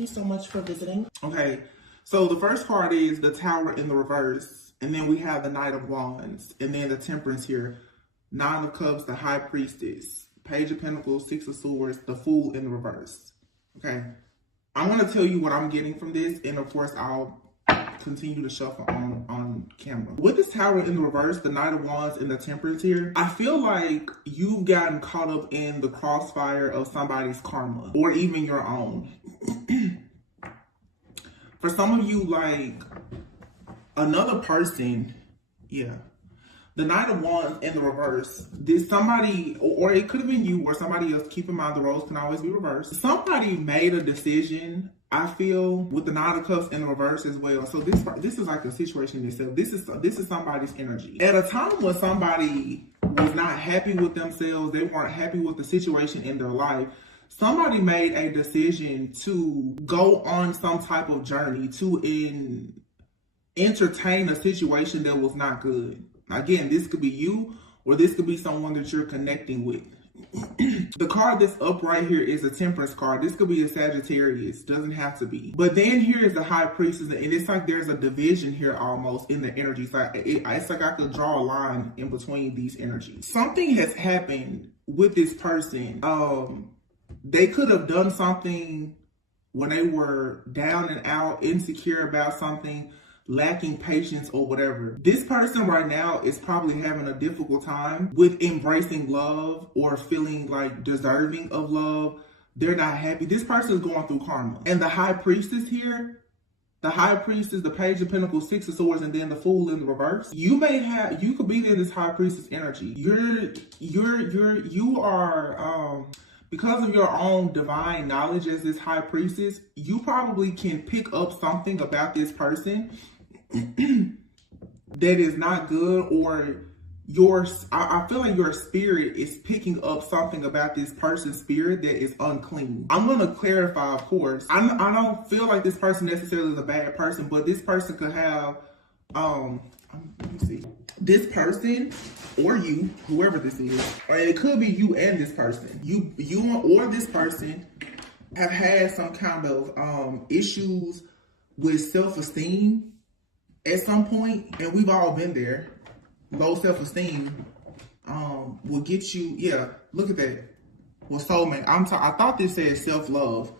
you so much for visiting. Okay, so the first card is the Tower in the reverse, and then we have the Knight of Wands, and then the Temperance here, Nine of Cups, the High Priestess, Page of Pentacles, Six of Swords, the Fool in the reverse. Okay, I want to tell you what I'm getting from this, and of course I'll continue to shuffle on camera. With this Tower in the reverse, the Knight of Wands and the Temperance here, I feel like you've gotten caught up in the crossfire of somebody's karma or even your own. For some of you, like another person, yeah. The Knight of Wands in the reverse, did somebody, or it could have been you or somebody else, keep in mind the roles can always be reversed. Somebody made a decision, I feel, with the Nine of Cups in the reverse as well. So this is like a situation in itself. This is somebody's energy. At a time when somebody was not happy with themselves, they weren't happy with the situation in their life, somebody made a decision to go on some type of journey to entertain a situation that was not good. Again, this could be you or this could be someone that you're connecting with. The card that's up right here is a Temperance card. This could be a Sagittarius, doesn't have to be. But then here is the High Priestess, and it's like there's a division here almost in the energies. It's like I could draw a line in between these energies. Something has happened with this person. They could have done something when they were down and out, insecure about something, lacking patience or whatever. This person right now is probably having a difficult time with embracing love or feeling like deserving of love. They're not happy. This person is going through karma. And the High Priestess here, the High Priestess, the Page of Pentacles, Six of Swords, and then the Fool in the reverse. You could be in this High Priestess energy. You are because of your own divine knowledge as this High Priestess, you probably can pick up something about this person that is not good, or I feel like your spirit is picking up something about this person's spirit that is unclean. I'm going to clarify, of course. I don't feel like this person necessarily is a bad person, but this person could have, let me see. This person or you, whoever this is, or it could be you and this person. You or this person have had some kind of issues with self-esteem at some point, and we've all been there. Low self-esteem will get you, yeah, look at that. Well, soulmate, I thought this said self-love.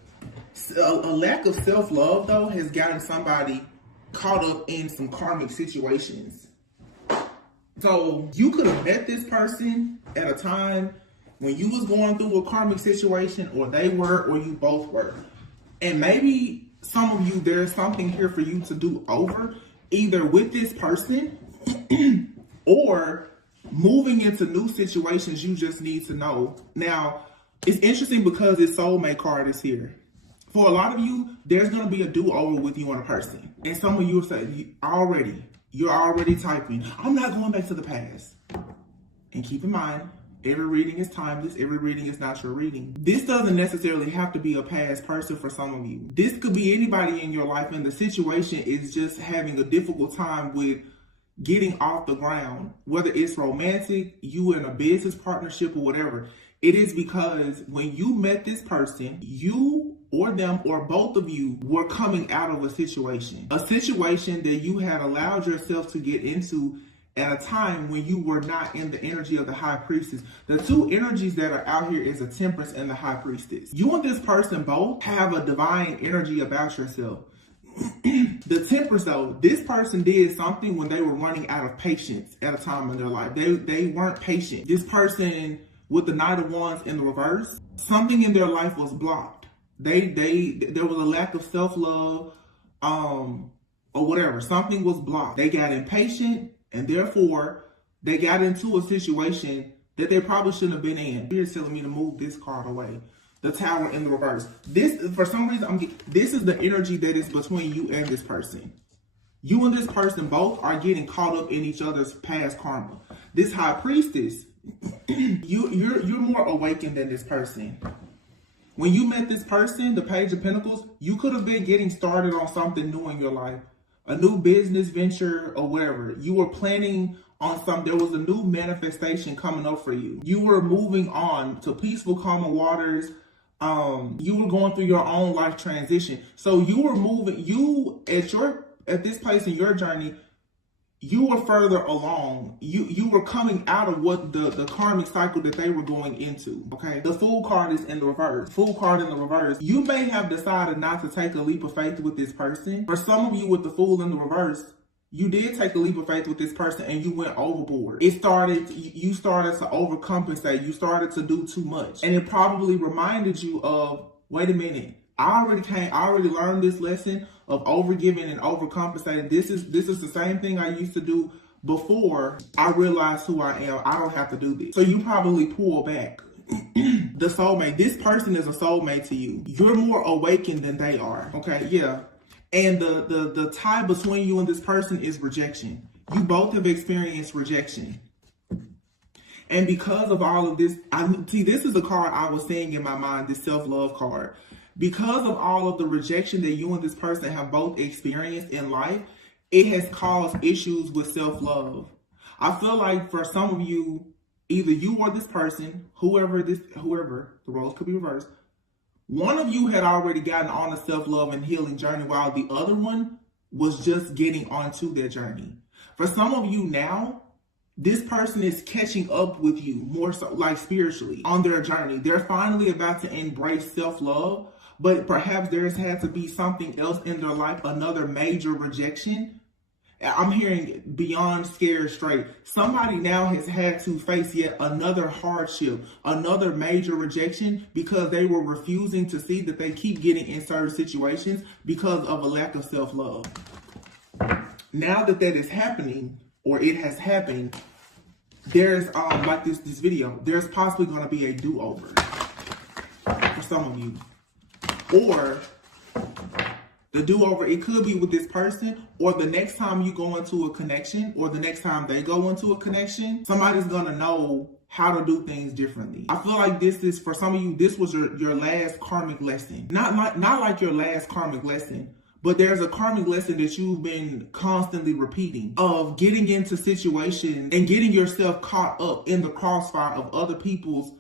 A lack of self-love, though, has gotten somebody caught up in some karmic situations. So you could have met this person at a time when you was going through a karmic situation, or they were, or you both were. And maybe some of you, there's something here for you to do over, either with this person or moving into new situations you just need to know. Now, it's interesting because this soulmate card is here. For a lot of you, there's going to be a do-over with you and a person. And some of you will say, you're already typing, I'm not going back to the past. And keep in mind, every reading is timeless. Every reading is not your reading. This doesn't necessarily have to be a past person for some of you. This could be anybody in your life, and the situation is just having a difficult time with getting off the ground. Whether it's romantic, you in a business partnership, or whatever. It is because when you met this person, you or them or both of you were coming out of a situation that you had allowed yourself to get into at a time when you were not in the energy of the High Priestess. The two energies that are out here is the Temperance and the High Priestess. You and this person both have a divine energy about yourself. The Temperance, though, this person did something when they were running out of patience at a time in their life. They weren't patient. This person with the Knight of Wands in the reverse, something in their life was blocked. There was a lack of self-love, or whatever. Something was blocked. They got impatient, and therefore they got into a situation that they probably shouldn't have been in. You're telling me to move this card away. The Tower in the reverse. This, for some reason, this is the energy that is between you and this person. You and this person both are getting caught up in each other's past karma. This High Priestess, you're more awakened than this person. When you met this person, the Page of Pentacles, you could have been getting started on something new in your life. A new business venture or whatever. You were planning on there was a new manifestation coming up for you. You were moving on to peaceful, calmer waters. You were going through your own life transition. So you were moving, at this place in your journey, you were further along. You were coming out of what the karmic cycle that they were going into. Okay. The Fool card is in the reverse. Fool card in the reverse. You may have decided not to take a leap of faith with this person. For some of you with the Fool in the reverse, you did take a leap of faith with this person and you went overboard. You started to overcompensate. You started to do too much. And it probably reminded you of, wait a minute, I already learned this lesson of overgiving and overcompensating. This is the same thing I used to do before I realized who I am. I don't have to do this. So you probably pull back. The soulmate. This person is a soulmate to you. You're more awakened than they are. Okay, yeah. And the tie between you and this person is rejection. You both have experienced rejection. And because of all of this, this is a card I was seeing in my mind, this self-love card. Because of all of the rejection that you and this person have both experienced in life, it has caused issues with self-love. I feel like for some of you, either you or this person, whoever, the roles could be reversed, one of you had already gotten on a self-love and healing journey while the other one was just getting onto their journey. For some of you now, this person is catching up with you more so, like spiritually, on their journey. They're finally about to embrace self-love, but perhaps there's had to be something else in their life, another major rejection. I'm hearing beyond scared straight. Somebody now has had to face yet another hardship, another major rejection because they were refusing to see that they keep getting in certain situations because of a lack of self-love. Now that is happening, or it has happened, there's like this video, there's possibly going to be a do-over for some of you. Or the do-over, it could be with this person, or the next time you go into a connection, or the next time they go into a connection, somebody's going to know how to do things differently. I feel like this is, for some of you, this was your last karmic lesson. Not like your last karmic lesson, but there's a karmic lesson that you've been constantly repeating of getting into situations and getting yourself caught up in the crossfire of other people's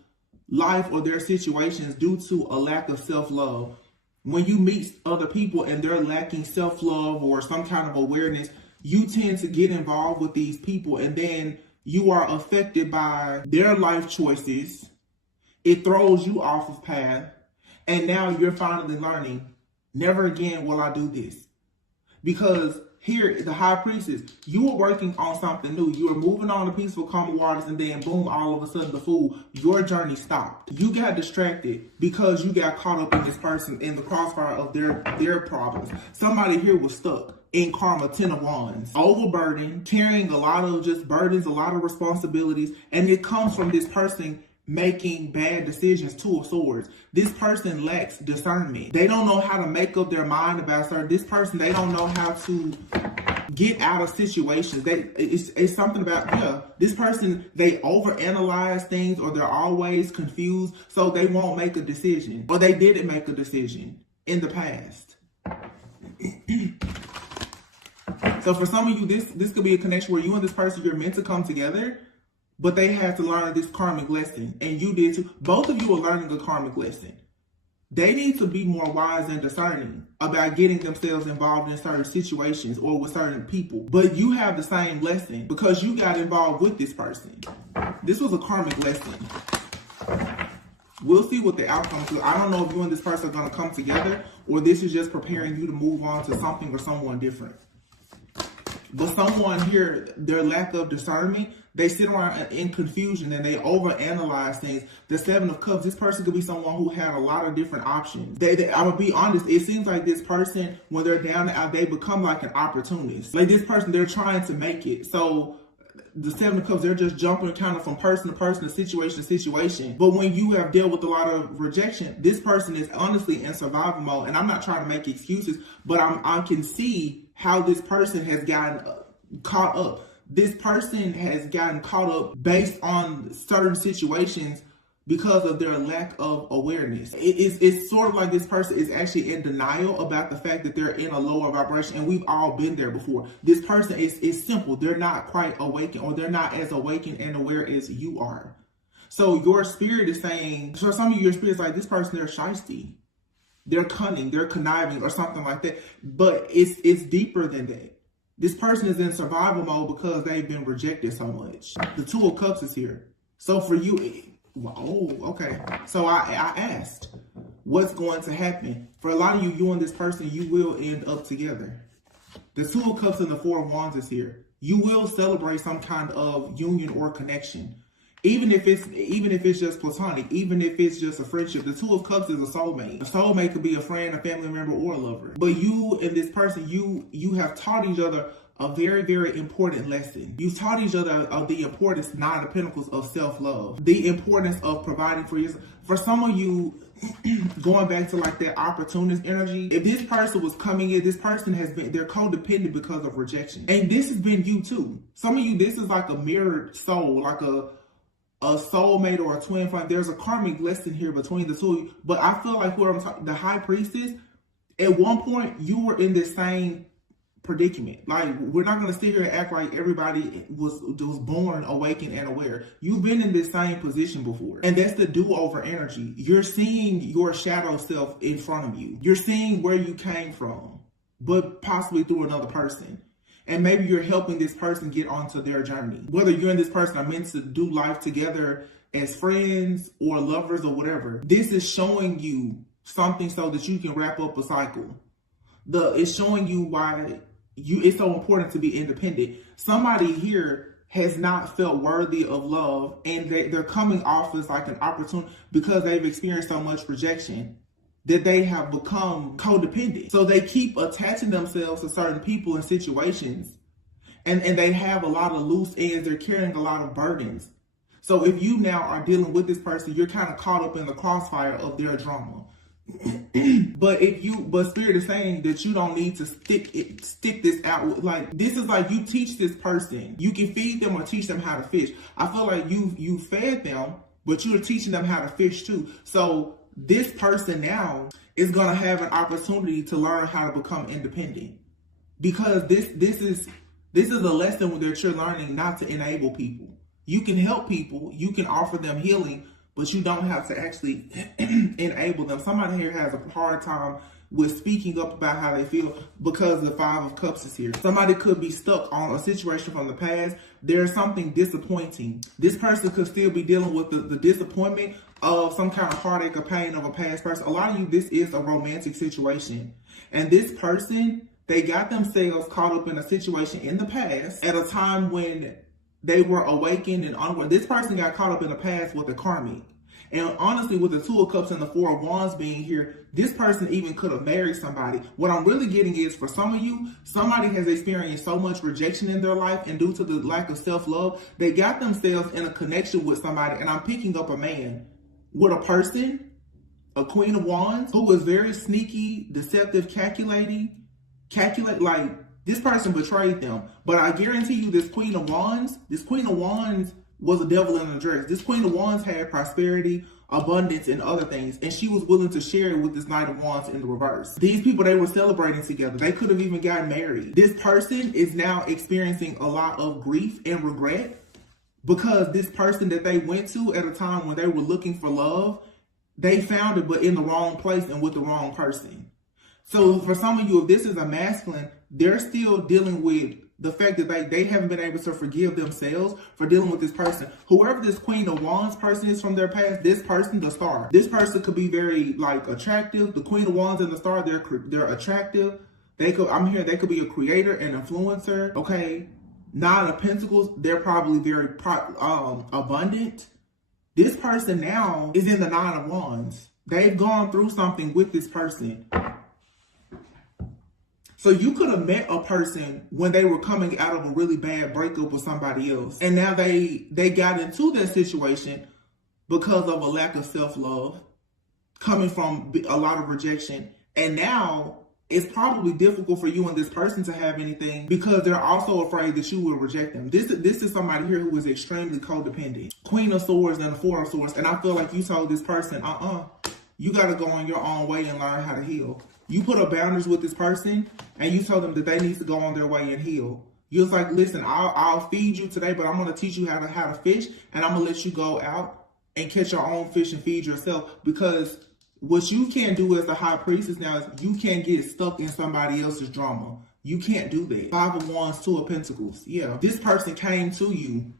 life or their situations due to a lack of self-love. When you meet other people and they're lacking self-love or some kind of awareness, you tend to get involved with these people and then you are affected by their life choices. It throws you off of path. And now you're finally learning, never again will I do this. Because here, the high priestess, you were working on something new. You were moving on to peaceful, calm waters, and then boom, all of a sudden, the Fool, your journey stopped. You got distracted because you got caught up in this person, in the crossfire of their problems. Somebody here was stuck in karma, 10 of wands, overburdened, carrying a lot of just burdens, a lot of responsibilities, and it comes from this person making bad decisions, 2 of swords. This person lacks discernment. They don't know how to make up their mind about certain. This person, they don't know how to get out of situations. It's something about, this person, they overanalyze things, or they're always confused, so they won't make a decision, or they didn't make a decision in the past. So for some of you, this could be a connection where you and this person, you're meant to come together, but they had to learn this karmic lesson, and you did too. Both of you are learning a karmic lesson. They need to be more wise and discerning about getting themselves involved in certain situations or with certain people. But you have the same lesson because you got involved with this person. This was a karmic lesson. We'll see what the outcome is. I don't know if you and this person are going to come together, or this is just preparing you to move on to something or someone different. But someone here, their lack of discernment, they sit around in confusion and they overanalyze things. The 7 of Cups, this person could be someone who had a lot of different options. I'm going to be honest, it seems like this person, when they're down and out, they become like an opportunist. Like this person, they're trying to make it. So the 7 of Cups, they're just jumping kind of from person to person, situation to situation. But when you have dealt with a lot of rejection, this person is honestly in survival mode. And I'm not trying to make excuses, but I can see how this person has gotten caught up. This person has gotten caught up based on certain situations because of their lack of awareness. It's sort of like this person is actually in denial about the fact that they're in a lower vibration, and we've all been there before. This person is simple. They're not quite awakened, or they're not as awakened and aware as you are. So your spirit is saying, so some of you, your spirit is like, this person, they're shiesty. They're cunning, they're conniving or something like that. But it's deeper than that. This person is in survival mode because they've been rejected so much. The Two of Cups is here. So for you, oh, okay. So I asked, what's going to happen? For a lot of you, you and this person, you will end up together. The Two of Cups and the Four of Wands is here. You will celebrate some kind of union or connection. Even if it's just platonic, even if it's just a friendship. The Two of Cups is a soulmate. A soulmate could be a friend, a family member, or a lover. But you and this person, you have taught each other a very, very important lesson. You taught each other of the importance, Nine of Pentacles, of self-love. The importance of providing for yourself. For some of you, going back to like that opportunist energy, if this person was coming in, this person has been, they're codependent because of rejection. And this has been you too. Some of you, this is like a mirrored soul, like a soulmate or a twin flame. There's a karmic lesson here between the two of you. But I feel like where I'm talking, the High Priestess, at one point you were in this same predicament. Like, we're not going to sit here and act like everybody was born awakened and aware. You've been in this same position before. And that's the do-over energy. You're seeing your shadow self in front of you. You're seeing where you came from, but possibly through another person. And maybe you're helping this person get onto their journey. Whether you and this person are meant to do life together as friends or lovers or whatever, this is showing you something so that you can wrap up a cycle. It's showing you why it's so important to be independent. Somebody here has not felt worthy of love, and they're coming off as like an opportunity because they've experienced so much rejection that they have become codependent. So they keep attaching themselves to certain people and situations, and they have a lot of loose ends. They're carrying a lot of burdens. So if you now are dealing with this person, you're kind of caught up in the crossfire of their drama. But Spirit is saying that you don't need to stick this out. Like, this is like, you teach this person. You can feed them or teach them how to fish. I feel like you fed them, but you're teaching them how to fish too. So this person now is going to have an opportunity to learn how to become independent, because this is a lesson that you're learning not to enable people. You can help people, you can offer them healing, but you don't have to actually enable them. Somebody here has a hard time with speaking up about how they feel because the Five of Cups is here. Somebody could be stuck on a situation from the past. There's something disappointing. This person could still be dealing with the disappointment of some kind of heartache or pain of a past person. A lot of you, this is a romantic situation. And this person, they got themselves caught up in a situation in the past at a time when they were awakened and onward. This person got caught up in the past with the karmic. And honestly, with the Two of Cups and the Four of Wands being here, this person even could have married somebody. What I'm really getting is, for some of you, somebody has experienced so much rejection in their life, and due to the lack of self-love, they got themselves in a connection with somebody. And I'm picking up a man with a person, a Queen of Wands, who was very sneaky, deceptive, calculating. Like, this person betrayed them. But I guarantee you, this Queen of Wands was a devil in a dress. This Queen of Wands had prosperity, abundance, and other things, and she was willing to share it with this Knight of Wands in the reverse. These people, they were celebrating together. They could have even gotten married. This person is now experiencing a lot of grief and regret because this person that they went to at a time when they were looking for love, they found it, but in the wrong place and with the wrong person. So for some of you, if this is a masculine, they're still dealing with the fact that they haven't been able to forgive themselves for dealing with this person. Whoever this Queen of Wands person is from their past, this person, the Star, this person could be very like attractive. The Queen of Wands and the Star, they're attractive. They could be a creator and influencer. Okay, Nine of Pentacles, they're probably very abundant. This person now is in the Nine of Wands. They've gone through something with this person. So you could have met a person when they were coming out of a really bad breakup with somebody else. And now they got into that situation because of a lack of self-love, coming from a lot of rejection. And now it's probably difficult for you and this person to have anything because they're also afraid that you will reject them. This is somebody here who is extremely codependent. Queen of Swords and the Four of Swords. And I feel like you told this person, you got to go on your own way and learn how to heal. You put up boundaries with this person and you told them that they need to go on their way and heal. You was like, listen, I'll feed you today, but I'm going to teach you how to fish, and I'm going to let you go out and catch your own fish and feed yourself, because what you can't do as a high priestess now is you can't get stuck in somebody else's drama. You can't do that. 5 of Wands, 2 of Pentacles. Yeah, this person came to you,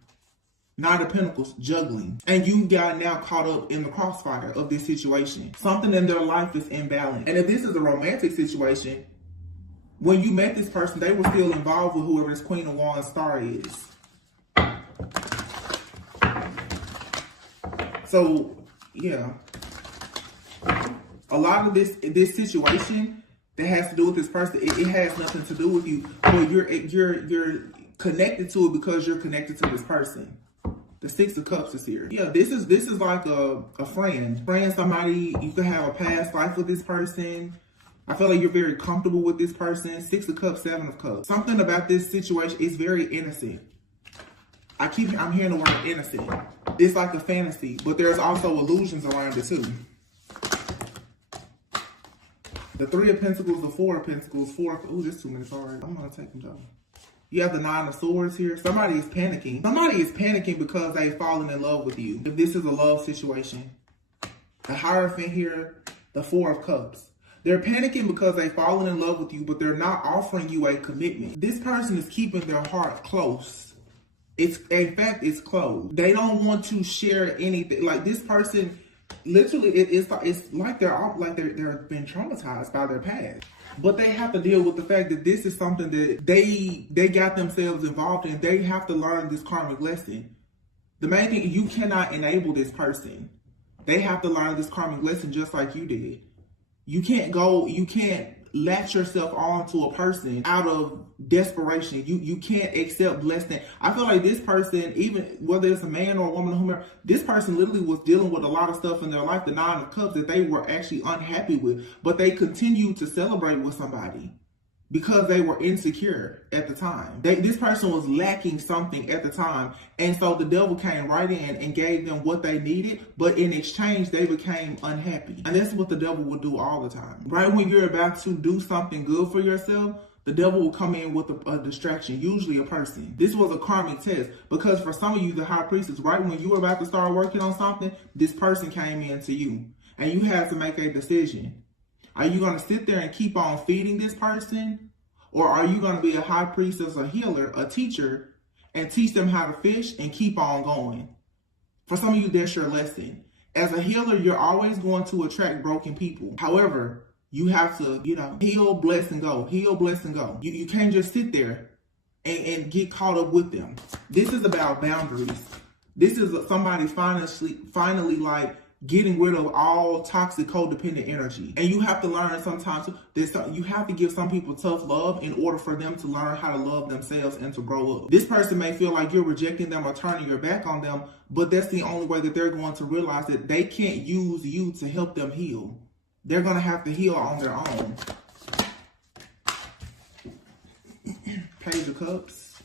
Knight of Pentacles, juggling. And you got now caught up in the crossfire of this situation. Something in their life is imbalanced. And if this is a romantic situation, when you met this person, they were still involved with whoever this Queen of Wands star is. So, yeah. A lot of this situation that has to do with this person, it has nothing to do with you, but you're connected to it because you're connected to this person. The 6 of Cups is here. Yeah, this is like a friend, somebody you could have a past life with this person. I feel like you're very comfortable with this person. 6 of Cups, 7 of Cups. Something about this situation is very innocent. I'm hearing the word innocent. It's like a fantasy, but there's also illusions around it too. The 3 of Pentacles, the 4 of Pentacles, ooh, there's too many cards. I'm gonna take them though. You have the 9 of Swords here. Somebody is panicking. Somebody is panicking because they've fallen in love with you. If this is a love situation. The Hierophant here, the 4 of Cups. They're panicking because they've fallen in love with you, but they're not offering you a commitment. This person is keeping their heart close. In fact, it's closed. They don't want to share anything. Like this person, literally, it's like they're been traumatized by their past. But they have to deal with the fact that this is something that they got themselves involved in. They have to learn this karmic lesson. The main thing, you cannot enable this person. They have to learn this karmic lesson just like you did. You can't latch yourself onto a person out of desperation. You can't accept less than. I feel like this person, even whether it's a man or a woman or whomever, this person literally was dealing with a lot of stuff in their life, the 9 of Cups, that they were actually unhappy with, but they continued to celebrate with somebody because they were insecure at the time. This person was lacking something at the time, and so the devil came right in and gave them what they needed, but in exchange, they became unhappy. And that's what the devil will do all the time. Right when you're about to do something good for yourself, the devil will come in with a distraction, usually a person. This was a karmic test, because for some of you, the high priestess, right when you were about to start working on something, this person came into you, and you had to make a decision. Are you going to sit there and keep on feeding this person? Or are you going to be a high priestess, a healer, a teacher, and teach them how to fish and keep on going? For some of you, that's your lesson. As a healer, you're always going to attract broken people. However, you have to, heal, bless, and go. Heal, bless, and go. You can't just sit there and get caught up with them. This is about boundaries. This is somebody finally like getting rid of all toxic codependent energy. And you have to learn sometimes that you have to give some people tough love in order for them to learn how to love themselves and to grow up. This person may feel like you're rejecting them or turning your back on them, but that's the only way that they're going to realize that they can't use you to help them heal. They're going to have to heal on their own. Page of Cups.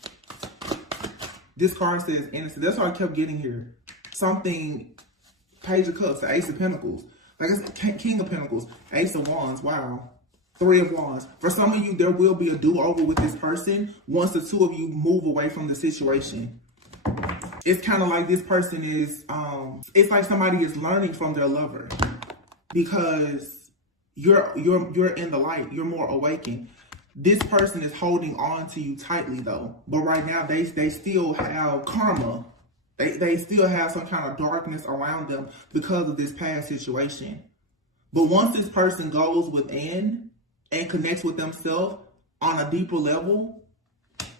This card says innocent. That's what I kept getting here. Something. Page of Cups, the Ace of Pentacles. Like I said, King of Pentacles, Ace of Wands, wow. 3 of Wands. For some of you, there will be a do-over with this person once the 2 of you move away from the situation. It's kind of like this person is, it's like somebody is learning from their lover. Because you're in the light, you're more awakened. This person is holding on to you tightly though. But right now, they still have karma. They still have some kind of darkness around them because of this past situation. But once this person goes within and connects with themselves on a deeper level,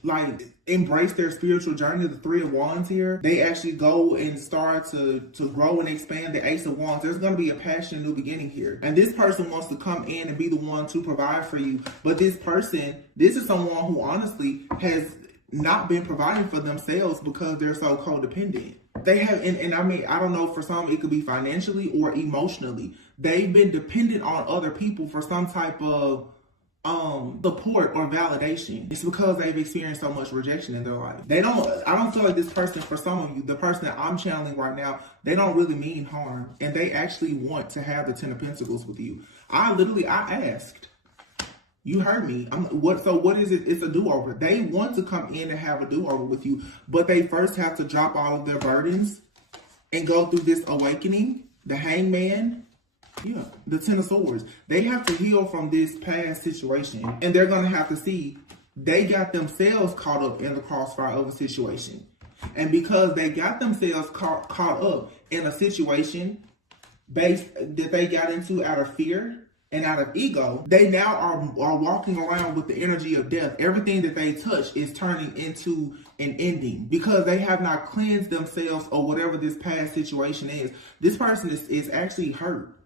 like embrace their spiritual journey, the 3 of Wands here, they actually go and start to grow and expand the Ace of Wands. There's going to be a passion, new beginning here. And this person wants to come in and be the one to provide for you. But this is someone who honestly has not been providing for themselves because they're so codependent. They have, and I mean, I don't know, for some it could be financially or emotionally. They've been dependent on other people for some type of support or validation. It's because they've experienced so much rejection in their life. I don't feel like this person, for some of you, the person that I'm channeling right now, they don't really mean harm, and they actually want to have the 10 of Pentacles with you. I asked. You heard me. So what is it? It's a do-over. They want to come in and have a do-over with you, but they first have to drop all of their burdens and go through this awakening. The Hangman, yeah, the Ten of Swords. They have to heal from this past situation, and they're going to have to see they got themselves caught up in the crossfire of a situation. And because they got themselves caught up in a situation that they got into out of fear and out of ego, they now are walking around with the energy of death. Everything that they touch is turning into an ending because they have not cleansed themselves or whatever this past situation is. This person is actually hurt.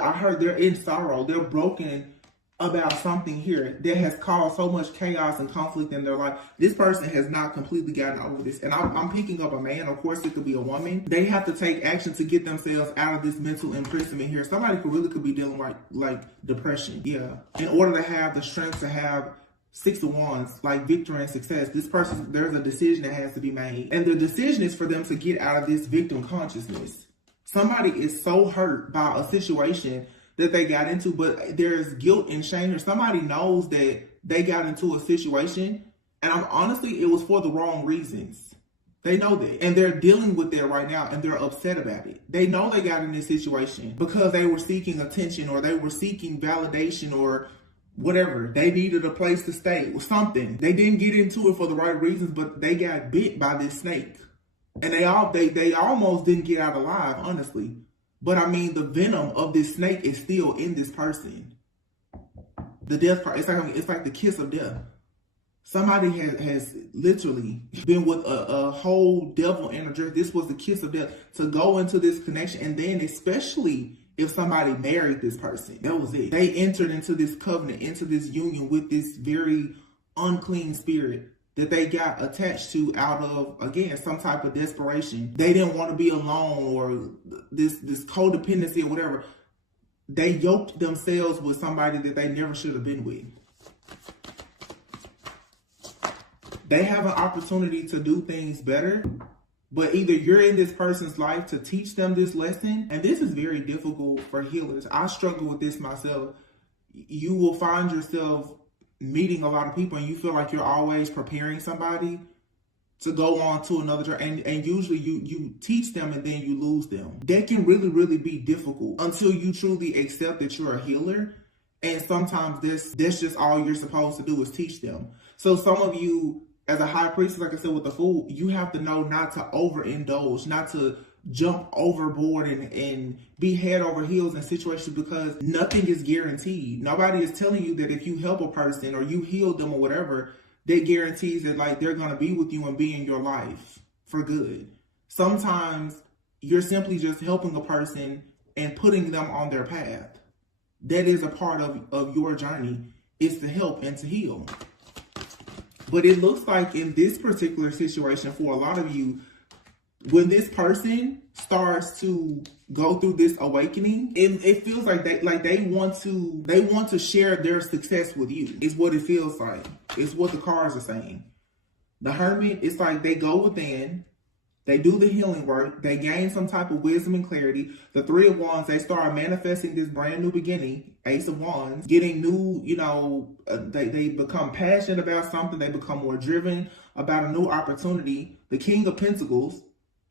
I heard they're in sorrow. They're broken about something here that has caused so much chaos and conflict in their life. This person has not completely gotten over this. And I'm picking up a man. Of course, it could be a woman. They have to take action to get themselves out of this mental imprisonment here. Somebody could be dealing with like depression. Yeah. In order to have the strength to have Six of Wands, like victory and success, this person, there's a decision that has to be made. And the decision is for them to get out of this victim consciousness. Somebody is so hurt by a situation that they got into, but there's guilt and shame, or somebody knows that they got into a situation, and honestly, it was for the wrong reasons. They know that, and they're dealing with that right now, and they're upset about it. They know they got in this situation because they were seeking attention, or they were seeking validation, or whatever. They needed a place to stay, or something. They didn't get into it for the right reasons, but they got bit by this snake, and they almost didn't get out alive, honestly. But I mean, the venom of this snake is still in this person. The death part, it's like the kiss of death. Somebody has literally been with a whole devil energy. This was the kiss of death to go into this connection. And then especially if somebody married this person, that was it. They entered into this covenant, into this union with this very unclean spirit that they got attached to out of, again, some type of desperation. They didn't want to be alone, or this codependency or whatever. They yoked themselves with somebody that they never should have been with. They have an opportunity to do things better, but either you're in this person's life to teach them this lesson, and this is very difficult for healers. I struggle with this myself. You will find yourself meeting a lot of people, and you feel like you're always preparing somebody to go on to another journey, and usually you teach them and then you lose them. That can really, really be difficult until you truly accept that you're a healer, and sometimes that's just all you're supposed to do is teach them. So some of you, as a high priestess, like I said with the Fool, you have to know not to overindulge, not to jump overboard and be head over heels in situations, because nothing is guaranteed. Nobody is telling you that if you help a person or you heal them or whatever, that guarantees that like they're going to be with you and be in your life for good. Sometimes you're simply just helping a person and putting them on their path. That is a part of your journey, is to help and to heal. But it looks like in this particular situation for a lot of you, when this person starts to go through this awakening, it feels like they want to share their success with you. It's what it feels like. It's what the cards are saying. The Hermit, it's like they go within, they do the healing work, they gain some type of wisdom and clarity. The Three of Wands, they start manifesting this brand new beginning. Ace of Wands, getting new, they become passionate about something. They become more driven about a new opportunity. The King of Pentacles,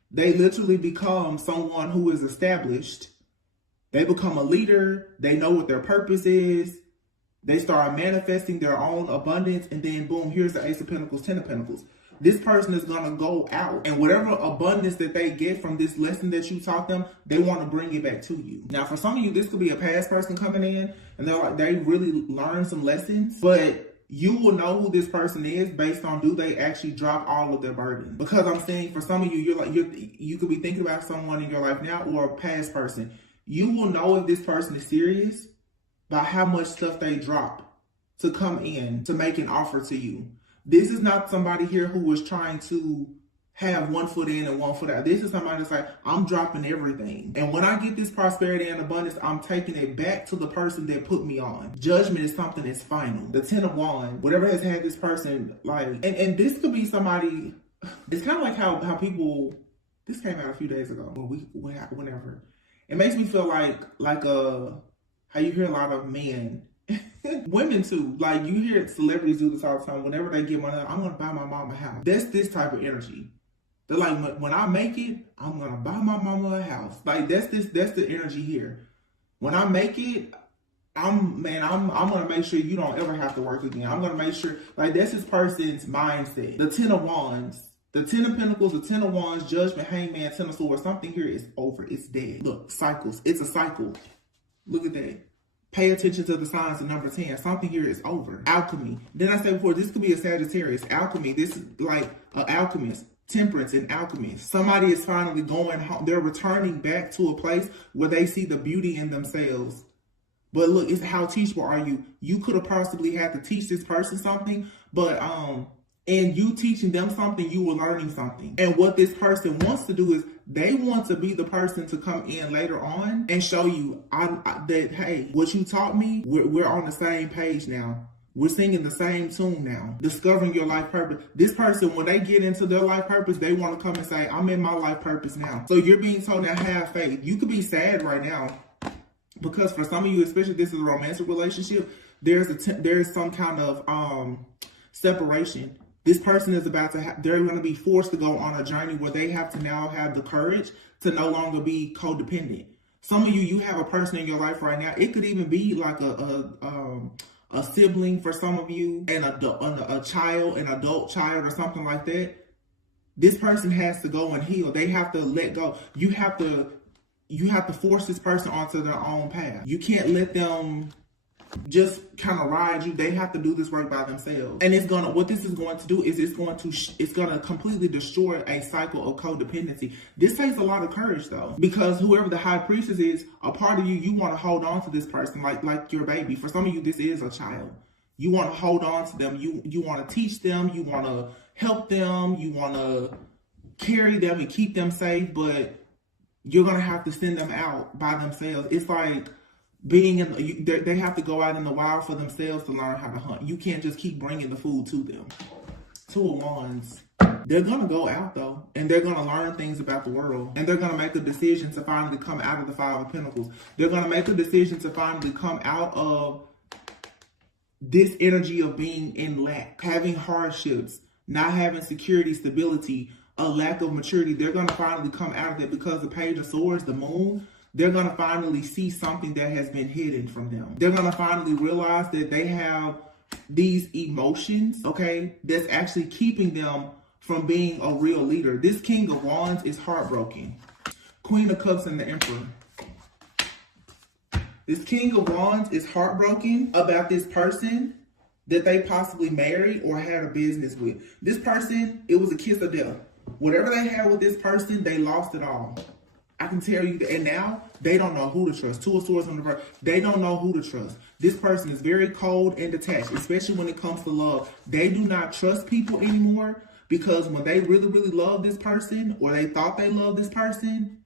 they literally become someone who is established. They become a leader. They know what their purpose is. They start manifesting their own abundance. And then boom, here's the Ace of Pentacles, Ten of Pentacles. This person is going to go out, and whatever abundance that they get from this lesson that you taught them, they want to bring it back to you. Now, for some of you, this could be a past person coming in, and they really learned some lessons, but you will know who this person is based on, do they actually drop all of their burden? Because I'm saying for some of you, you could be thinking about someone in your life now or a past person. You will know if this person is serious by how much stuff they drop to come in to make an offer to you. This is not somebody here who was trying to have one foot in and one foot out. This is somebody that's like, I'm dropping everything. And when I get this prosperity and abundance, I'm taking it back to the person that put me on. Judgment is something that's final. The Ten of Wands, whatever has had this person, like, and this could be somebody, it's kind of like how people, this came out a few days ago, or whenever. It makes me feel like how you hear a lot of men, women too, like you hear celebrities do this all the time. Whenever they get money, I'm going to buy my mom a house. That's this type of energy. They're like, when I make it, I'm gonna buy my mama a house. Like that's the energy here. When I make it, I'm gonna make sure you don't ever have to work again. I'm gonna make sure, like, that's this person's mindset. The 10 of Wands, the 10 of Pentacles, the 10 of Wands, Judgment, Hangman, 10 of Swords. Something here is over. It's dead. Look, cycles. It's a cycle. Look at that. Pay attention to the signs of number 10. Something here is over. Alchemy. Then I said before, this could be a Sagittarius. Alchemy. This is like an alchemist. Temperance and alchemist. Somebody is finally going home. They're returning back to a place where they see the beauty in themselves. But look, it's how teachable are you? You could have possibly had to teach this person something, but and you teaching them something, you were learning something. And what this person wants to do is they want to be the person to come in later on and show you that, hey, what you taught me, we're on the same page now. We're singing the same tune now. Discovering your life purpose. This person, when they get into their life purpose, they want to come and say, I'm in my life purpose now. So you're being told to have faith. You could be sad right now because for some of you, especially if this is a romantic relationship, there's some kind of separation. This person is about to they're going to be forced to go on a journey where they have to now have the courage to no longer be codependent. Some of you have a person in your life right now. It could even be like a sibling for some of you, and a child, an adult child or something like that. This person has to go and heal. They have to let go. You have to force this person onto their own path. You can't let them just kind of ride you. They have to do this work by themselves. And what this is going to do is it's going to completely destroy a cycle of codependency. This takes a lot of courage though, because whoever the high priestess is, a part of you want to hold on to this person like your baby. For some of you, this is a child. You want to hold on to them. You want to teach them. You want to help them. You want to carry them and keep them safe, but you're going to have to send them out by themselves. It's like being they have to go out in the wild for themselves to learn how to hunt. You can't just keep bringing the food to them. 2 of Wands. They're going to go out though, and they're going to learn things about the world, and they're going to make a decision to finally come out of the 5 of Pentacles. They're going to make a decision to finally come out of this energy of being in lack, having hardships, not having security, stability, a lack of maturity. They're going to finally come out of it because the Page of Swords, the moon, they're going to finally see something that has been hidden from them. They're going to finally realize that they have these emotions, okay, that's actually keeping them from being a real leader. This King of Wands is heartbroken. Queen of Cups and the Emperor. This King of Wands is heartbroken about this person that they possibly married or had a business with. This person, it was a kiss of death. Whatever they had with this person, they lost it all. I can tell you that, and now they don't know who to trust. 2 of Swords on the reverse. They don't know who to trust. This person is very cold and detached, especially when it comes to love. They do not trust people anymore because when they really, really love this person, or they thought they loved this person,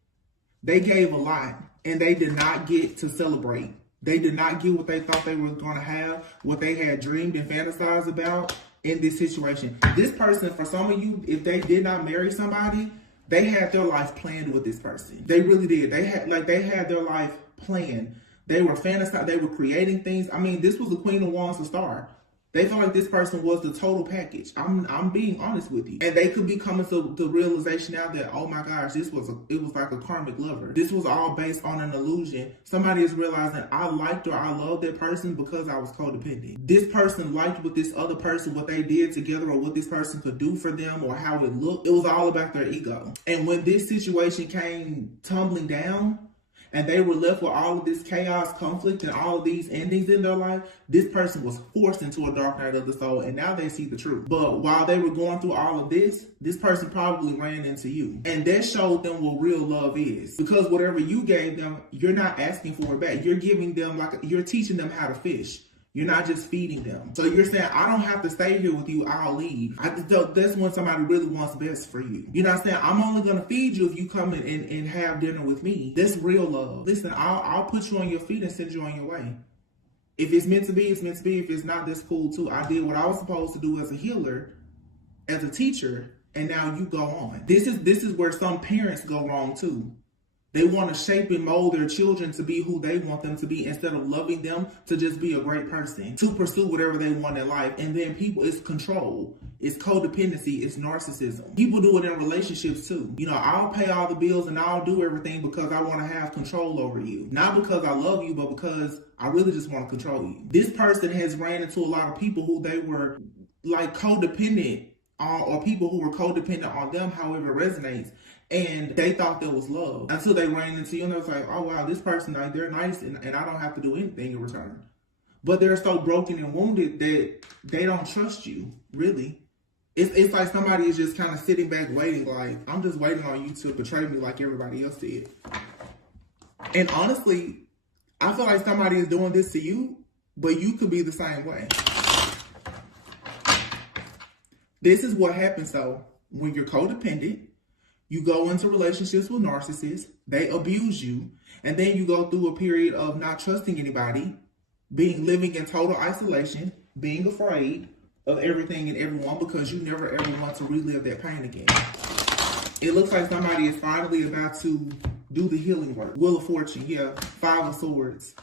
they gave a lot and they did not get to celebrate. They did not get what they thought they were going to have, what they had dreamed and fantasized about in this situation. This person, for some of you, if they did not marry somebody, they had their life planned with this person. They really did. They had their life planned. They were fantasizing. They were creating things. I mean, this was the Queen of Wands to start. They felt like this person was the total package. I'm being honest with you. And they could be coming to the realization now that, oh my gosh, it was like a karmic lover. This was all based on an illusion. Somebody is realizing I liked or I loved that person because I was codependent. This person liked what this other person, what they did together, or what this person could do for them, or how it looked. It was all about their ego. And when this situation came tumbling down, and they were left with all of this chaos, conflict, and all of these endings in their life, this person was forced into a dark night of the soul, and now they see the truth. But while they were going through all of this person probably ran into you. And that showed them what real love is. Because whatever you gave them, you're not asking for it back. You're giving them, you're teaching them how to fish. You're not just feeding them. So you're saying, I don't have to stay here with you, I'll leave. That's when somebody really wants best for you. You're not saying, I'm only going to feed you if you come in and have dinner with me. That's real love. Listen, I'll put you on your feet and send you on your way. If it's meant to be, it's meant to be. If it's not, that's cool too. I did what I was supposed to do as a healer, as a teacher, and now you go on. This is where some parents go wrong too. They want to shape and mold their children to be who they want them to be instead of loving them to just be a great person, to pursue whatever they want in life. And then people, it's control, it's codependency, it's narcissism. People do it in relationships too. You know, I'll pay all the bills and I'll do everything because I want to have control over you. Not because I love you, but because I really just want to control you. This person has ran into a lot of people who they were like codependent on, or people who were codependent on them, however it resonates. And they thought that was love until they ran into you and they was like, oh wow, this person, like, they're nice and I don't have to do anything in return. But they're so broken and wounded that they don't trust you, really. It's like somebody is just kind of sitting back waiting, like, I'm just waiting on you to betray me like everybody else did. And honestly, I feel like somebody is doing this to you, but you could be the same way. This is what happens though, when you're codependent. You go into relationships with narcissists, they abuse you, and then you go through a period of not trusting anybody, living in total isolation, being afraid of everything and everyone because you never ever want to relive that pain again. It looks like somebody is finally about to do the healing work. Wheel of Fortune, yeah, 5 of Swords.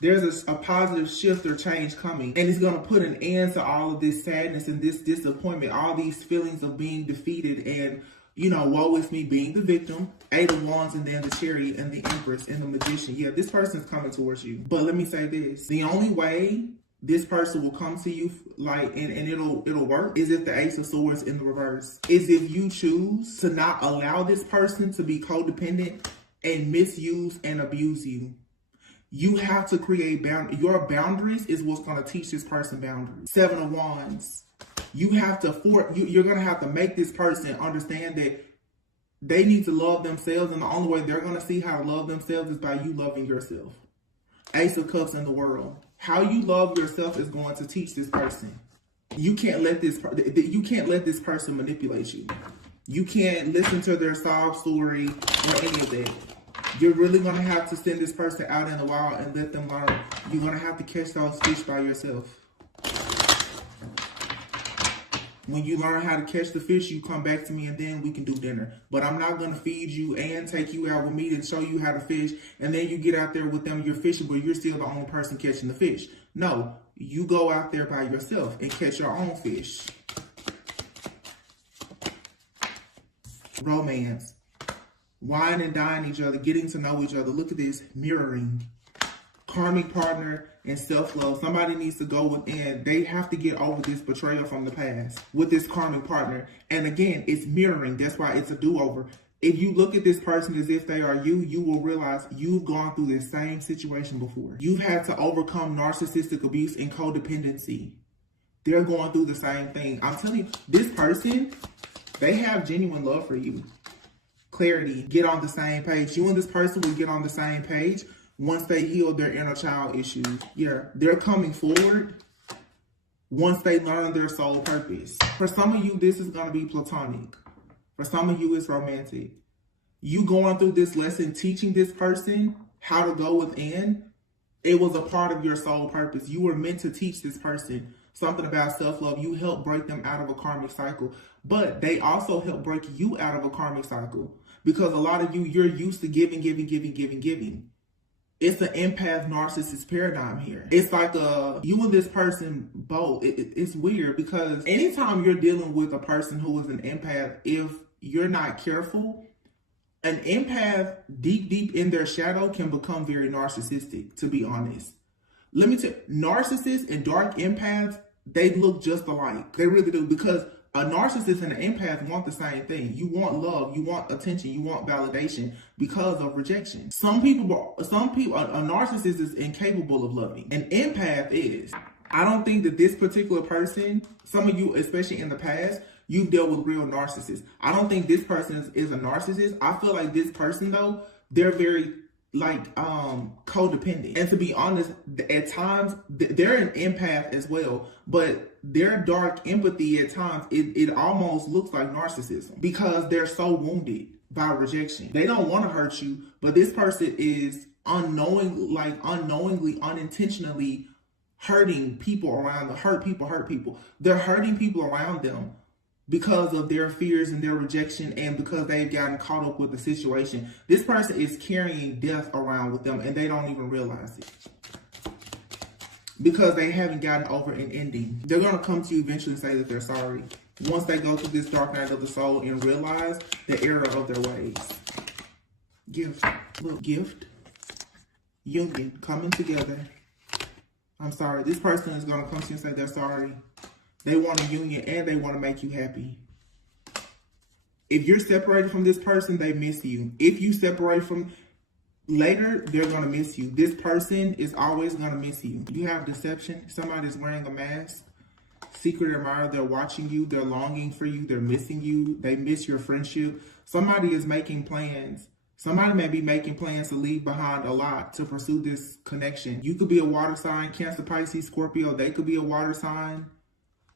There's a positive shift or change coming, and it's going to put an end to all of this sadness and this disappointment, all these feelings of being defeated and, you know, woe is me, being the victim, 8 of Wands, and then the Chariot and the Empress and the Magician. Yeah, this person's coming towards you. But let me say this. The only way this person will come to you, like, and it'll work, is if the Ace of Swords in the reverse. Is if you choose to not allow this person to be codependent and misuse and abuse you. You have to create your boundaries is what's going to teach this person boundaries. 7 of Wands. You have to you're going to have to make this person understand that they need to love themselves, and the only way they're going to see how to love themselves is by you loving yourself. Ace of Cups in the world. How you love yourself is going to teach this person. You can't let this person manipulate you. You can't listen to their sob story or any of that. You're really going to have to send this person out in the wild and let them learn. You're going to have to catch those fish by yourself. When you learn how to catch the fish, you come back to me and then we can do dinner. But I'm not going to feed you and take you out with me and show you how to fish. And then you get out there with them, you're fishing, but you're still the only person catching the fish. No, you go out there by yourself and catch your own fish. Romance. Wine and dine each other, getting to know each other. Look at this, mirroring. Karmic partner and self-love. Somebody needs to go within. They have to get over this betrayal from the past with this karmic partner. And again, it's mirroring. That's why it's a do-over. If you look at this person as if they are you, you will realize you've gone through this same situation before. You've had to overcome narcissistic abuse and codependency. They're going through the same thing. I'm telling you, this person, they have genuine love for you. Clarity, get on the same page. You and this person will get on the same page once they heal their inner child issues. Yeah, they're coming forward once they learn their soul purpose. For some of you, this is going to be platonic. For some of you, it's romantic. You going through this lesson, teaching this person how to go within, it was a part of your soul purpose. You were meant to teach this person something about self-love. You helped break them out of a karmic cycle, but they also help break you out of a karmic cycle because a lot of you, you're used to giving. It's an empath narcissist paradigm here. It's like you and this person both. It's weird because anytime you're dealing with a person who is an empath, if you're not careful, an empath deep in their shadow can become very narcissistic, to be honest. Let me tell you, narcissists and dark empaths, they look just alike. They really do, because a narcissist and an empath want the same thing. You want love, you want attention, you want validation because of rejection. Some people, a narcissist is incapable of loving. An empath is. I don't think that this particular person, some of you, especially in the past, you've dealt with real narcissists. I don't think this person is a narcissist. I feel like this person, though, they're very codependent. And to be honest, at times, they're an empath as well, but their dark empathy at times, it almost looks like narcissism because they're so wounded by rejection. They don't want to hurt you, but this person is unknowingly, unintentionally hurting people around them. Hurt people. They're hurting people around them because of their fears and their rejection, and because they've gotten caught up with the situation. This person is carrying death around with them and they don't even realize it, because they haven't gotten over an ending. They're going to come to you eventually and say that they're sorry, once they go through this dark night of the soul and realize the error of their ways. Gift. Look, gift. Union. Coming together. I'm sorry. This person is going to come to you and say they're sorry. They want a union and they want to make you happy. If you're separated from this person, they miss you. If you separate from later, they're going to miss you. This person is always going to miss you. You have deception. Somebody's wearing a mask. Secret admirer. They're watching you. They're longing for you. They're missing you. They miss your friendship. Somebody is making plans. Somebody may be making plans to leave behind a lot to pursue this connection. You could be a water sign, Cancer, Pisces, Scorpio. They could be a water sign.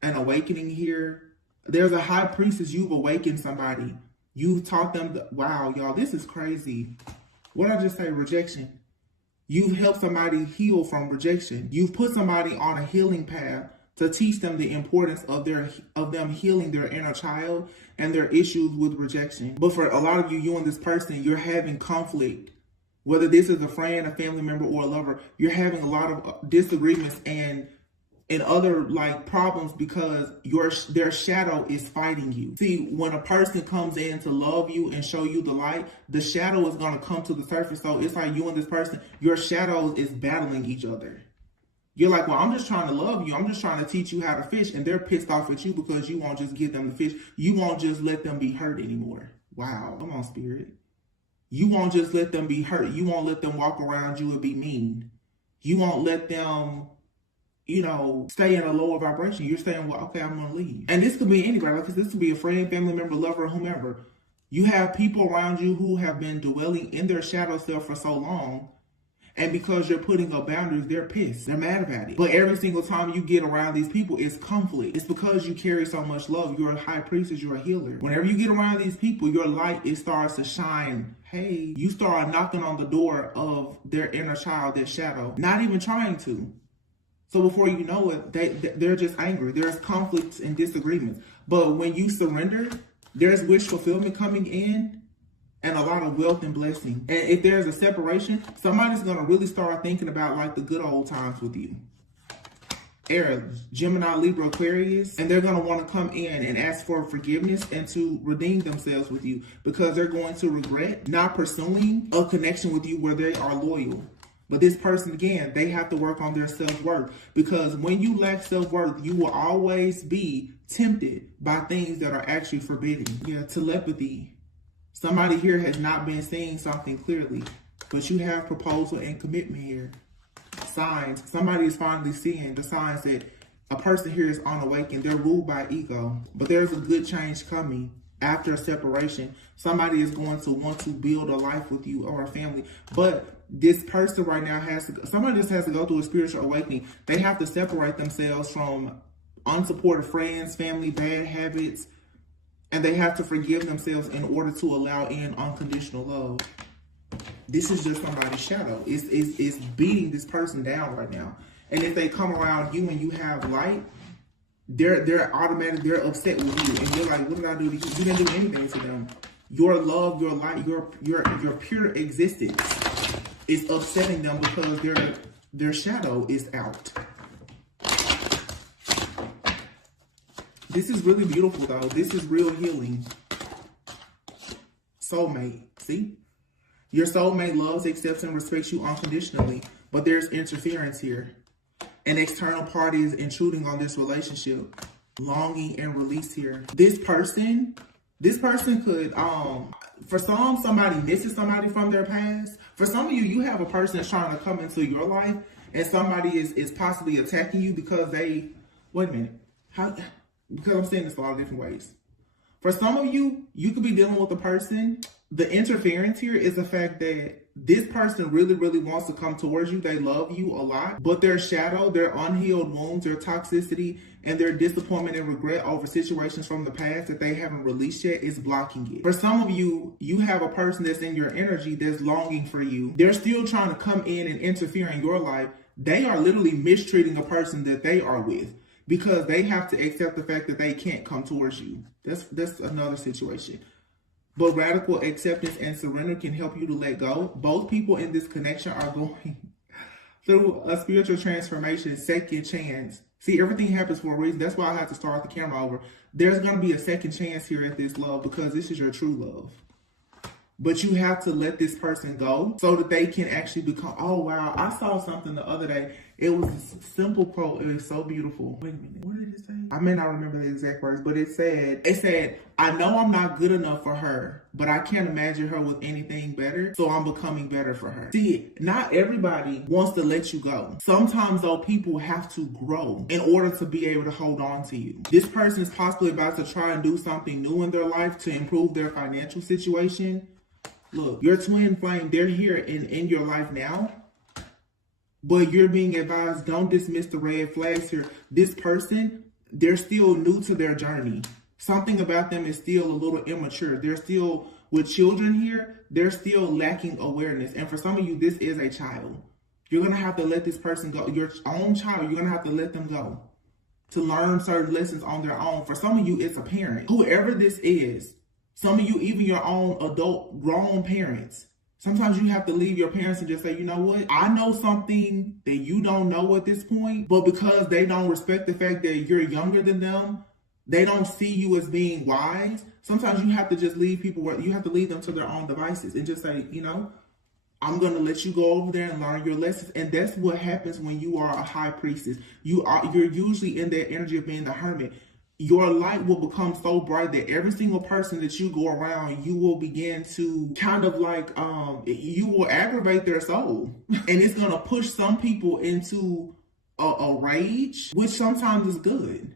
An awakening here. There's a high priestess. You've awakened somebody. You've taught them. Wow, y'all, this is crazy. What did I just say? Rejection. You've helped somebody heal from rejection. You've put somebody on a healing path to teach them the importance of them healing their inner child and their issues with rejection. But for a lot of you, you and this person, you're having conflict. Whether this is a friend, a family member, or a lover, you're having a lot of disagreements and other like problems because their shadow is fighting you. See, when a person comes in to love you and show you the light, the shadow is going to come to the surface. So it's like you and this person, your shadows is battling each other. You're like, well, I'm just trying to love you. I'm just trying to teach you how to fish. And they're pissed off at you because you won't just give them the fish. You won't just let them be hurt anymore. Wow. Come on, spirit. You won't just let them be hurt. You won't let them walk around you and be mean. You won't let them, stay in a lower vibration. You're saying, well, okay, I'm going to leave. And this could be anybody, because this could be a friend, family member, lover, whomever. You have people around you who have been dwelling in their shadow self for so long. And because you're putting up boundaries, they're pissed. They're mad about it. But every single time you get around these people, it's conflict. It's because you carry so much love. You're a high priestess. You're a healer. Whenever you get around these people, your light, it starts to shine. Hey, you start knocking on the door of their inner child, their shadow. Not even trying to. So before you know it, they're just angry. There's conflicts and disagreements. But when you surrender, there's wish fulfillment coming in. And a lot of wealth and blessing. And if there's a separation, somebody's going to really start thinking about like the good old times with you. Aries, Gemini, Libra, Aquarius. And they're going to want to come in and ask for forgiveness and to redeem themselves with you, because they're going to regret not pursuing a connection with you where they are loyal. But this person, again, they have to work on their self-worth, because when you lack self-worth, you will always be tempted by things that are actually forbidden. Yeah, telepathy. Somebody here has not been seeing something clearly, but you have proposal and commitment here. Signs. Somebody is finally seeing the signs that a person here is unawakened. They're ruled by ego, but there's a good change coming after a separation. Somebody is going to want to build a life with you or a family, but this person right now somebody just has to go through a spiritual awakening. They have to separate themselves from unsupportive friends, family, bad habits, and they have to forgive themselves in order to allow in unconditional love. This is just somebody's shadow. It's beating this person down right now. And if they come around you and you have light, they're automatic. They're upset with you, and you're like, "What did I do to you?" You didn't do anything to them. Your love, your light, your pure existence is upsetting them because their shadow is out. This is really beautiful, though. This is real healing. Soulmate. See? Your soulmate loves, accepts, and respects you unconditionally. But there's interference here. An external party is intruding on this relationship. Longing and release here. This person could, for somebody misses somebody from their past. For some of you, you have a person that's trying to come into your life, and somebody is possibly attacking you because they, wait a minute, because I'm saying this a lot of different ways. For some of you, you could be dealing with a person. The interference here is the fact that this person really, really wants to come towards you. They love you a lot, but their shadow, their unhealed wounds, their toxicity, and their disappointment and regret over situations from the past that they haven't released yet is blocking it. For some of you, you have a person that's in your energy that's longing for you. They're still trying to come in and interfere in your life. They are literally mistreating a person that they are with. because they have to accept the fact that they can't come towards you. That's another situation. But radical acceptance and surrender can help you to let go. Both people in this connection are going through a spiritual transformation, second chance. See, everything happens for a reason. That's why I had to start the camera over. There's going to be a second chance here at this love because this is your true love. But you have to let this person go so that they can actually become, oh, wow. I saw something the other day. It was a simple quote. It was so beautiful. Wait a minute. What did it say? I may not remember the exact words, but it said, I know I'm not good enough for her, but I can't imagine her with anything better. So I'm becoming better for her. See, not everybody wants to let you go. Sometimes, though, people have to grow in order to be able to hold on to you. This person is possibly about to try and do something new in their life to improve their financial situation. Look, your twin flame, they're here in your life now, but you're being advised, don't dismiss the red flags here. This person, they're still new to their journey. Something about them is still a little immature. They're still, with children here, they're still lacking awareness. And for some of you, this is a child. You're going to have to let this person go. Your own child, you're going to have to let them go to learn certain lessons on their own. For some of you, it's a parent. Whoever this is, some of you, even your own adult grown parents, sometimes you have to leave your parents and just say, you know what? I know something that you don't know at this point, but because they don't respect the fact that you're younger than them, they don't see you as being wise. Sometimes you have to just leave people where you have to leave them to their own devices and just say, you know, I'm going to let you go over there and learn your lessons. And that's what happens when you are a high priestess. You're usually in that energy of being the hermit. Your light will become so bright that every single person that you go around, you will begin to kind of like, you will aggravate their soul. And it's going to push some people into a rage, which sometimes is good.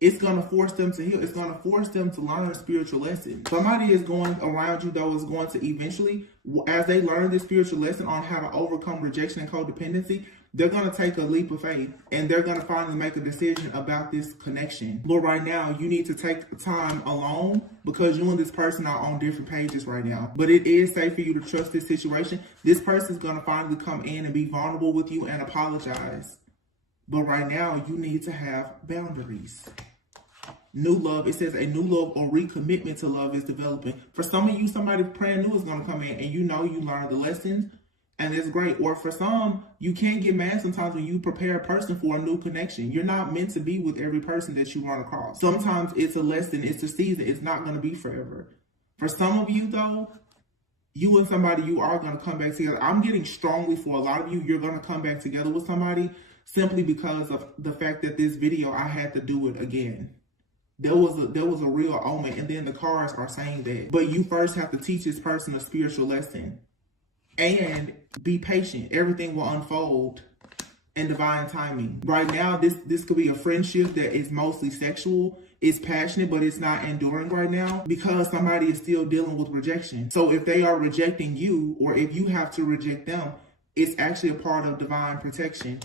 It's going to force them to heal. It's going to force them to learn spiritual lessons. Somebody is going around you, though, is going to eventually, as they learn this spiritual lesson on how to overcome rejection and codependency, they're going to take a leap of faith and they're going to finally make a decision about this connection. But right now, you need to take time alone because you and this person are on different pages right now. But it is safe for you to trust this situation. This person is going to finally come in and be vulnerable with you and apologize. But right now, you need to have boundaries. New love, it says a new love or recommitment to love is developing. For some of you, somebody brand new is going to come in and you know you learned the lessons. And it's great. Or for some, you can't get mad sometimes when you prepare a person for a new connection. You're not meant to be with every person that you run across. Sometimes it's a lesson, it's a season. It's not going to be forever. For some of you, though, you and somebody, you are going to come back together. I'm getting strongly for a lot of you, you're going to come back together with somebody simply because of the fact that this video, I had to do it again. There was a real omen, and then the cards are saying that. But you first have to teach this person a spiritual lesson. And be patient. Everything will unfold in divine timing. Right now, this could be a friendship that is mostly sexual. It's passionate, but it's not enduring right now because somebody is still dealing with rejection. So if they are rejecting you, or if you have to reject them, it's actually a part of divine protection.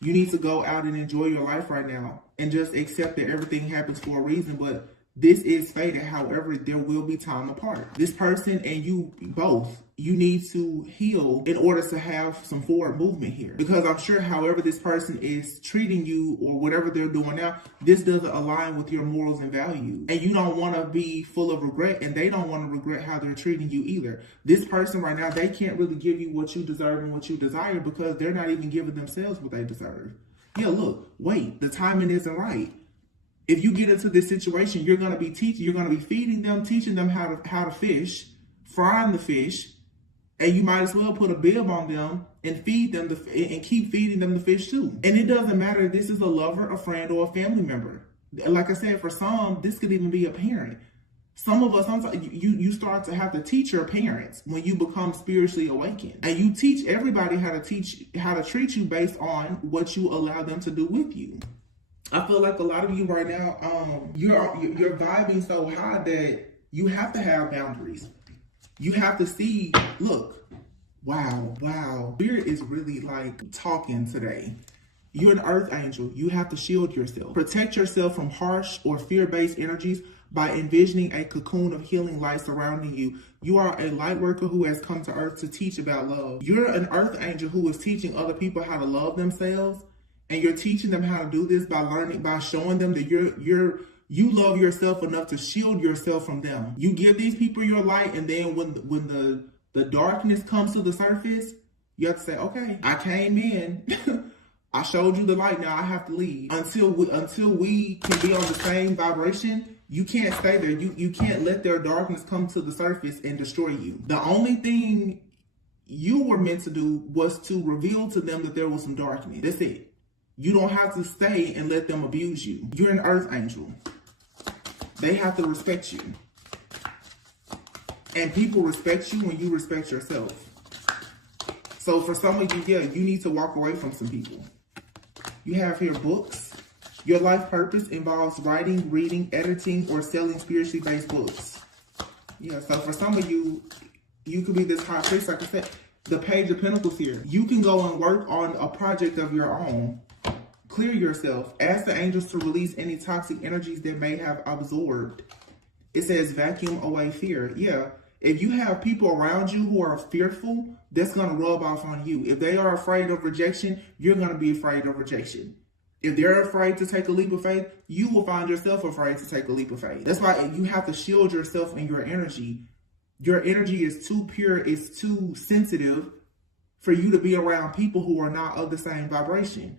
You need to go out and enjoy your life right now and just accept that everything happens for a reason. But this is fated. However, there will be time apart. This person and you both, you need to heal in order to have some forward movement here. Because I'm sure however this person is treating you or whatever they're doing now, this doesn't align with your morals and values. And you don't want to be full of regret, and they don't want to regret how they're treating you either. This person right now, they can't really give you what you deserve and what you desire because they're not even giving themselves what they deserve. Yeah, look, wait, the timing isn't right. If you get into this situation, you're going to be feeding them, teaching them how to fish, frying the fish, and you might as well put a bib on them and feed them and keep feeding them the fish too. And it doesn't matter if this is a lover, a friend, or a family member. Like I said, for some, this could even be a parent. Some of us, sometimes you start to have to teach your parents when you become spiritually awakened. And you teach everybody how to treat you based on what you allow them to do with you. I feel like a lot of you right now, you're vibing so high that you have to have boundaries. You have to see, look, wow. Spirit is really like talking today. You're an earth angel. You have to shield yourself. Protect yourself from harsh or fear-based energies by envisioning a cocoon of healing light surrounding you. You are a light worker who has come to earth to teach about love. You're an earth angel who is teaching other people how to love themselves. And you're teaching them how to do this by showing them that you love yourself enough to shield yourself from them. You give these people your light, and then when the darkness comes to the surface, you have to say, okay, I came in. I showed you the light, now I have to leave. Until we can be on the same vibration, you can't stay there. You can't let their darkness come to the surface and destroy you. The only thing you were meant to do was to reveal to them that there was some darkness. That's it. You don't have to stay and let them abuse you. You're an earth angel. They have to respect you. And people respect you when you respect yourself. So for some of you, yeah, you need to walk away from some people. You have here books. Your life purpose involves writing, reading, editing, or selling spiritually based books. Yeah, so for some of you, you could be this high priest, like I said, the Page of Pentacles here. You can go and work on a project of your own. Clear yourself. Ask the angels to release any toxic energies that may have absorbed. It says vacuum away fear. Yeah, if you have people around you who are fearful, that's going to rub off on you. If they are afraid of rejection, you're going to be afraid of rejection. If they're afraid to take a leap of faith, you will find yourself afraid to take a leap of faith. That's why you have to shield yourself and your energy. Your energy is too pure, it's too sensitive for you to be around people who are not of the same vibration.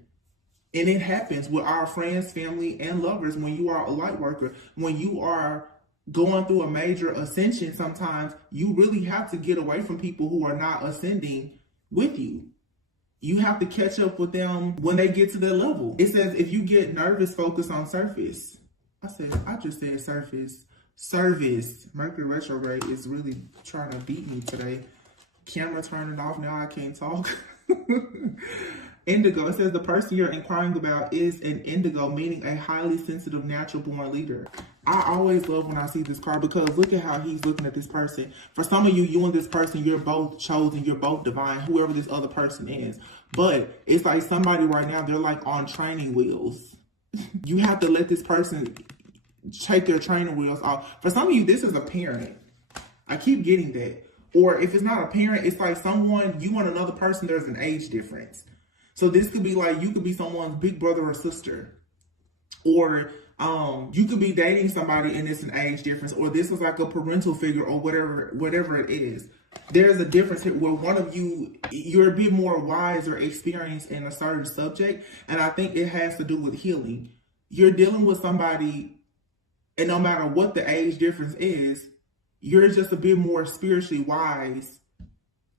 And it happens with our friends, family, and lovers when you are a light worker. When you are going through a major ascension, sometimes you really have to get away from people who are not ascending with you. You have to catch up with them when they get to their level. It says if you get nervous, focus on surface. I just said surface. Service. Mercury retrograde is really trying to beat me today. Camera turning off, now I can't talk. Indigo. It says the person you're inquiring about is an indigo, meaning a highly sensitive, natural-born leader. I always love when I see this card because look at how he's looking at this person. For some of you, you and this person, you're both chosen, you're both divine, whoever this other person is. But it's like somebody right now, they're like on training wheels. You have to let this person take their training wheels off. For some of you, this is a parent. I keep getting that. Or if it's not a parent, it's like someone, you want another person, there's an age difference. So this could be like, you could be someone's big brother or sister. Or you could be dating somebody and it's an age difference. Or this is like a parental figure or whatever it is. There's a difference here where one of you, you're a bit more wise or experienced in a certain subject. And I think it has to do with healing. You're dealing with somebody, and no matter what the age difference is, you're just a bit more spiritually wise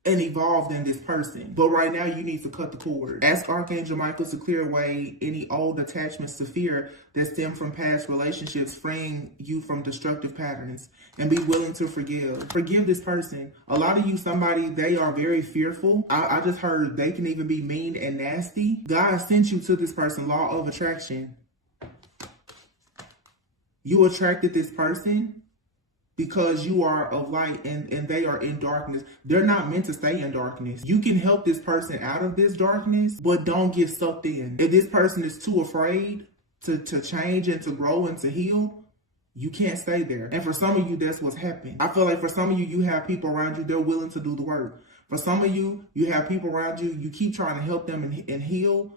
and evolved than this person. But right now, you need to cut the cord. Ask Archangel Michael to clear away any old attachments to fear that stem from past relationships, freeing you from destructive patterns, and be willing to forgive. Forgive this person. A lot of you, they are very fearful. I just heard they can even be mean and nasty. God sent you to this person, law of attraction. You attracted this person because you are of light and they are in darkness. They're not meant to stay in darkness. You can help this person out of this darkness, but don't get sucked in. If this person is too afraid to change and to grow and to heal, you can't stay there. And for some of you, that's what's happening. I feel like for some of you, you have people around you, they're willing to do the work. For some of you, you have people around you, you keep trying to help them and heal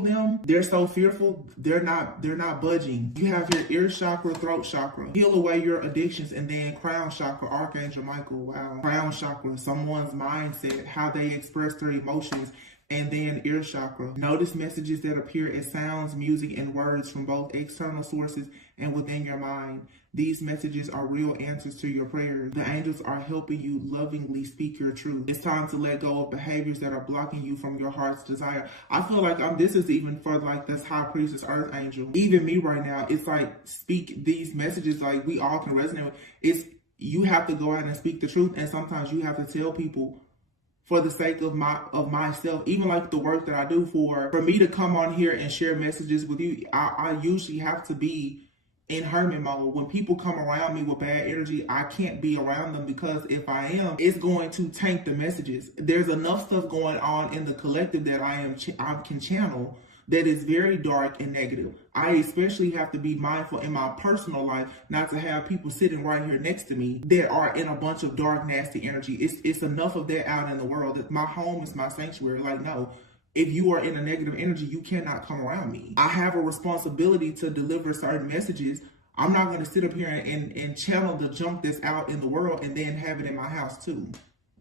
them. They're so fearful, they're not budging. You have your ear chakra, throat chakra. Heal away your addictions. And then crown chakra, Archangel Michael. Wow. Crown chakra, someone's mindset, how they express their emotions. And then ear chakra. Notice messages that appear as sounds, music, and words from both external sources and within your mind. These messages are real answers to your prayers. The angels are helping you lovingly speak your truth. It's time to let go of behaviors that are blocking you from your heart's desire. I feel like this is even for like this high priestess earth angel. Even me right now, it's like speak these messages like we all can resonate with. It's you have to go out and speak the truth. And sometimes you have to tell people for the sake of myself, even like the work that I do for me to come on here and share messages with you, I usually have to be in hermit mode. When people come around me with bad energy, I can't be around them because if I am, it's going to tank the messages. There's enough stuff going on in the collective that I can channel that is very dark and negative. I especially have to be mindful in my personal life not to have people sitting right here next to me that are in a bunch of dark, nasty energy. It's enough of that out in the world. That my home is my sanctuary. Like, no, If you are in a negative energy, you cannot come around me. I have a responsibility to deliver certain messages. I'm not going to sit up here and channel the junk that's out in the world and then have it in my house too.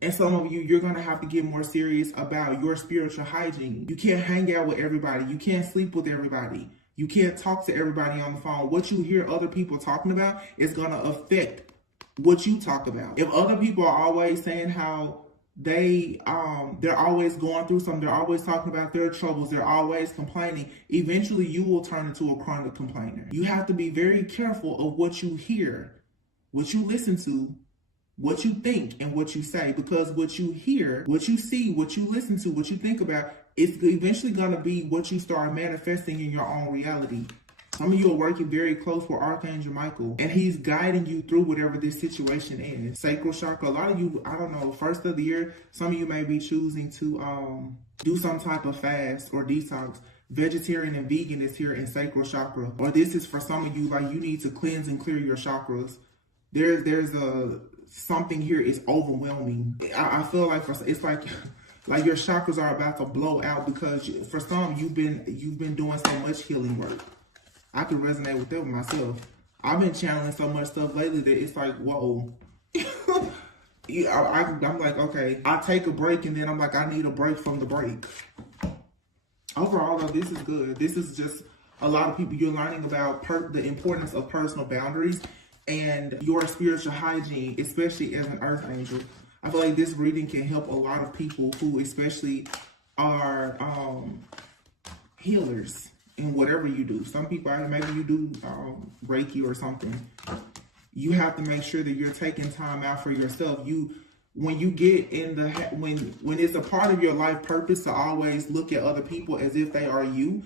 And some of you, you're going to have to get more serious about your spiritual hygiene. You can't hang out with everybody. You can't sleep with everybody. You can't talk to everybody on the phone. What you hear other people talking about is going to affect what you talk about. If other people are always saying how they're always going through something, they're always talking about their troubles, they're always complaining, eventually you will turn into a chronic complainer. You have to be very careful of what you hear, what you listen to, what you think, and what you say, because what you hear, what you see, what you listen to, what you think about, it's eventually going to be what you start manifesting in your own reality. Some of you are working very close with Archangel Michael, and he's guiding you through whatever this situation is. Sacral chakra, a lot of you, I don't know, first of the year, some of you may be choosing to do some type of fast or detox. Vegetarian and vegan is here in sacral chakra. Or this is for some of you, like you need to cleanse and clear your chakras. There's something here is overwhelming. I feel like it's like your chakras are about to blow out, because for some you've been doing so much healing work. I can resonate with that with myself. I've been channeling so much stuff lately that it's like, whoa. I'm like, okay, I take a break, and then I'm like, I need a break from the break. Overall, though, this is good. This is just a lot of people. You're learning about the importance of personal boundaries and your spiritual hygiene, especially as an earth angel. I feel like this reading can help a lot of people who especially are healers in whatever you do. Some people, maybe you do Reiki or something. You have to make sure that you're taking time out for yourself. When you get in the, when it's a part of your life purpose to always look at other people as if they are you,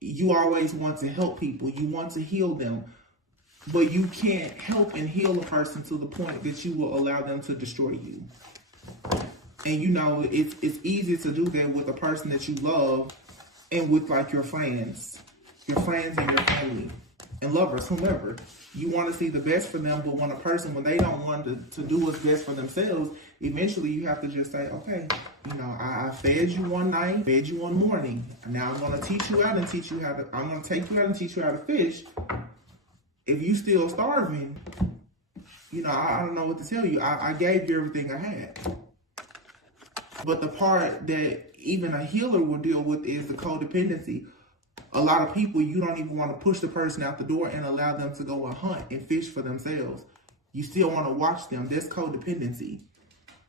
you always want to help people. You want to heal them. But you can't help and heal a person to the point that you will allow them to destroy you. And you know, it's easy to do that with a person that you love and with like your friends and your family and lovers, whomever. You want to see the best for them, but when they don't want to do what's best for themselves, eventually you have to just say, okay, you know, I fed you one night, fed you one morning. Now I'm going to teach you out and I'm going to take you out and teach you how to fish. If you still starving, you know, I don't know what to tell you. I gave you everything I had. But the part that even a healer will deal with is the codependency. A lot of people, you don't even want to push the person out the door and allow them to go and hunt and fish for themselves. You still want to watch them. That's codependency.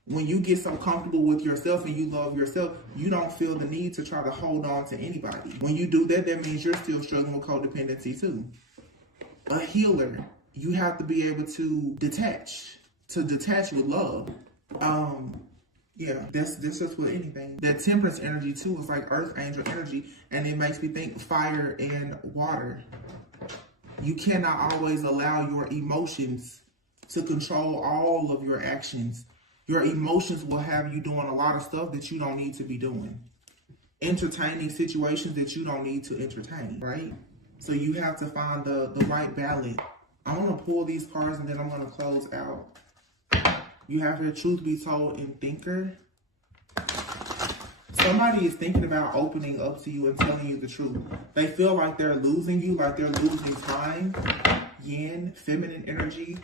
When you get so comfortable with yourself and you love yourself, you don't feel the need to try to hold on to anybody. When you do that, that means you're still struggling with codependency too. A healer, you have to be able to detach with love. Yeah, that's just with anything. That temperance energy too is like earth angel energy, and it makes me think fire and water. You cannot always allow your emotions to control all of your actions. Your emotions will have you doing a lot of stuff that you don't need to be doing. Entertaining situations that you don't need to entertain, right? So you have to find the right balance. I want to pull these cards and then I'm going to close out. You have your truth be told and thinker. Somebody is thinking about opening up to you and telling you the truth. They feel like they're losing you, like they're losing time. Yin, feminine energy.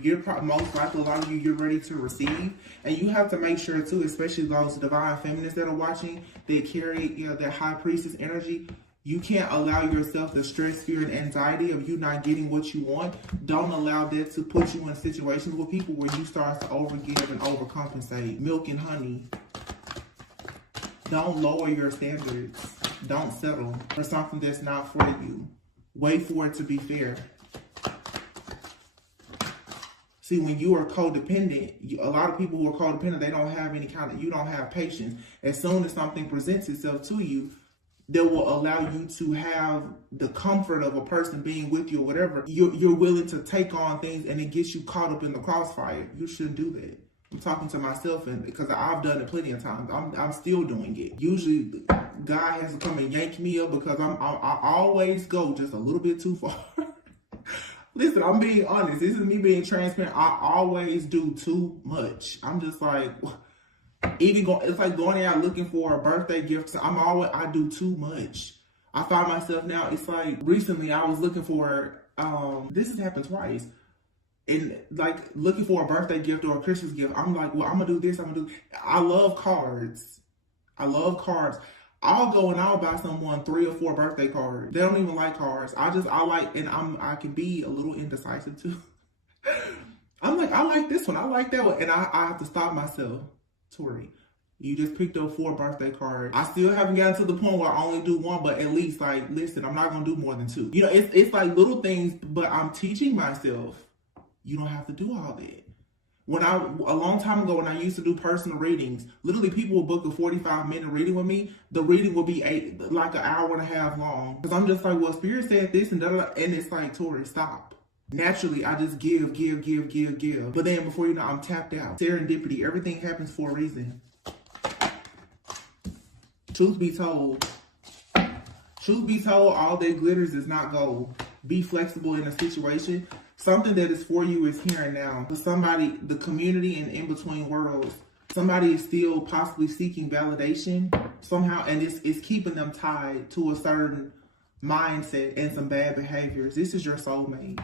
You're most likely, a lot of you're ready to receive. And you have to make sure too, especially those divine feminists that are watching, they carry, you know, that high priestess energy. You can't allow yourself the stress, fear, and anxiety of you not getting what you want. Don't allow that to put you in situations with people where you start to overgive and overcompensate. Milk and honey. Don't lower your standards. Don't settle for something that's not for you. Wait for it to be fair. See, when you are codependent, a lot of people who are codependent, they don't have you don't have patience. As soon as something presents itself to you, that will allow you to have the comfort of a person being with you or whatever, you're willing to take on things and it gets you caught up in the crossfire. You shouldn't do that. I'm talking to myself, and because I've done it plenty of times. I'm still doing it. Usually, God has to come and yank me up because I always go just a little bit too far. Listen, I'm being honest. This is me being transparent. I always do too much. I'm just like, It's like going out looking for a birthday gift. So I do too much. I find myself now, it's like recently I was looking for, this has happened twice. And like looking for a birthday gift or a Christmas gift. I'm like, well, I'm gonna do this, I love cards. I'll go and I'll buy someone 3 or 4 birthday cards. They don't even like cards. I like, and I can be a little indecisive too. I'm like, I like this one, I like that one. And I have to stop myself. Tori, you just picked up 4 birthday cards. I still haven't gotten to the point where I only do 1, but at least like, listen, I'm not gonna do more than 2. You know, it's like little things, but I'm teaching myself, you don't have to do all that. A long time ago, when I used to do personal readings, literally people would book a 45-minute reading with me. The reading would be like an hour and a half long. Because I'm just like, well, Spirit said this and da-da-da. And it's like, Tori, stop. Naturally, I just give. But then before you know, I'm tapped out. Serendipity, everything happens for a reason. Truth be told, all that glitters is not gold. Be flexible in a situation. Something that is for you is here and now. For somebody, the community and in between worlds, somebody is still possibly seeking validation somehow, and it's keeping them tied to a certain mindset and some bad behaviors. This is your soulmate.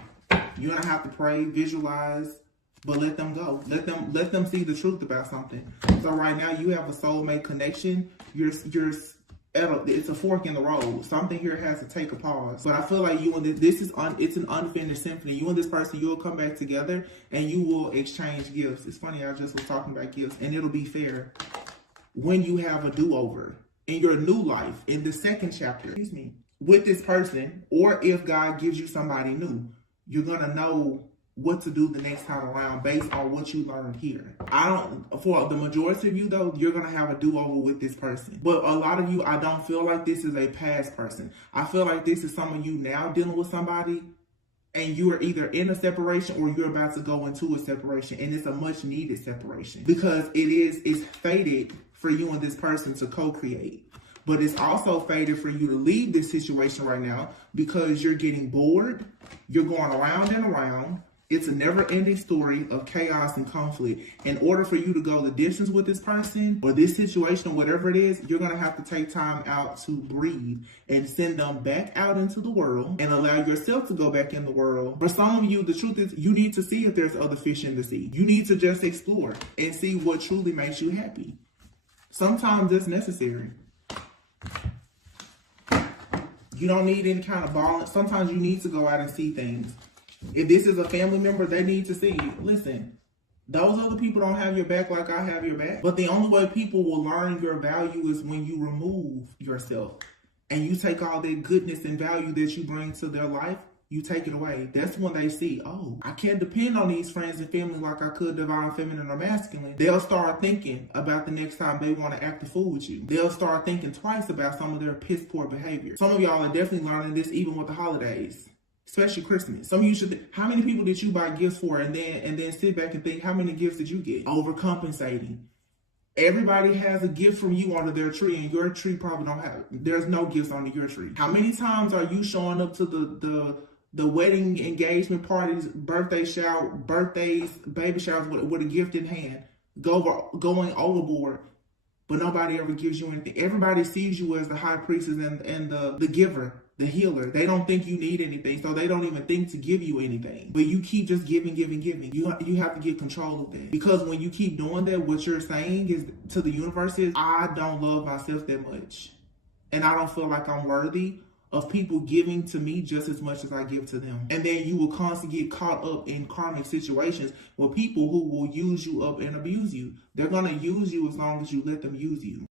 You're gonna have to pray, visualize, but let them go. Let them see the truth about something. So right now you have a soulmate connection. It's a fork in the road. Something here has to take a pause. But I feel like you and it's an unfinished symphony. You and this person, you'll come back together and you will exchange gifts. It's funny, I just was talking about gifts, and it'll be fair when you have a do-over in your new life, in the second chapter, with this person, or if God gives you somebody new, you're gonna know what to do the next time around based on what you learned here. For the majority of you though, you're gonna have a do-over with this person. But a lot of you, I don't feel like this is a past person. I feel like this is some of you now dealing with somebody, and you are either in a separation or you're about to go into a separation, and it's a much needed separation because it's fated for you and this person to co-create. But it's also fated for you to leave this situation right now because you're getting bored, you're going around and around. It's a never-ending story of chaos and conflict. In order for you to go the distance with this person or this situation, whatever it is, you're going to have to take time out to breathe and send them back out into the world and allow yourself to go back in the world. For some of you, the truth is you need to see if there's other fish in the sea. You need to just explore and see what truly makes you happy. Sometimes it's necessary. You don't need any kind of balance. Sometimes you need to go out and see things. If this is a family member, they need to see, listen, those other people don't have your back like I have your back. But the only way people will learn your value is when you remove yourself and you take all that goodness and value that you bring to their life, you take it away. That's when they see, oh, I can't depend on these friends and family like I could divine feminine or masculine. They'll start thinking about the next time they want to act a fool with you. They'll start thinking twice about some of their piss poor behavior. Some of y'all are definitely learning this even with the holidays. Especially Christmas. Some of you should think, how many people did you buy gifts for and then sit back and think, how many gifts did you get? Overcompensating. Everybody has a gift from you under their tree, and your tree probably don't have, there's no gifts under your tree. How many times are you showing up to the wedding, engagement parties, birthday shower, birthdays, baby showers with a gift in hand, going overboard, but nobody ever gives you anything? Everybody sees you as the high priestess and the giver, the healer. They don't think you need anything, so they don't even think to give you anything. But you keep just giving. You have to get control of that. Because when you keep doing that, what you're saying is to the universe is, I don't love myself that much. And I don't feel like I'm worthy of people giving to me just as much as I give to them. And then you will constantly get caught up in karmic situations with people who will use you up and abuse you. They're going to use you as long as you let them use you.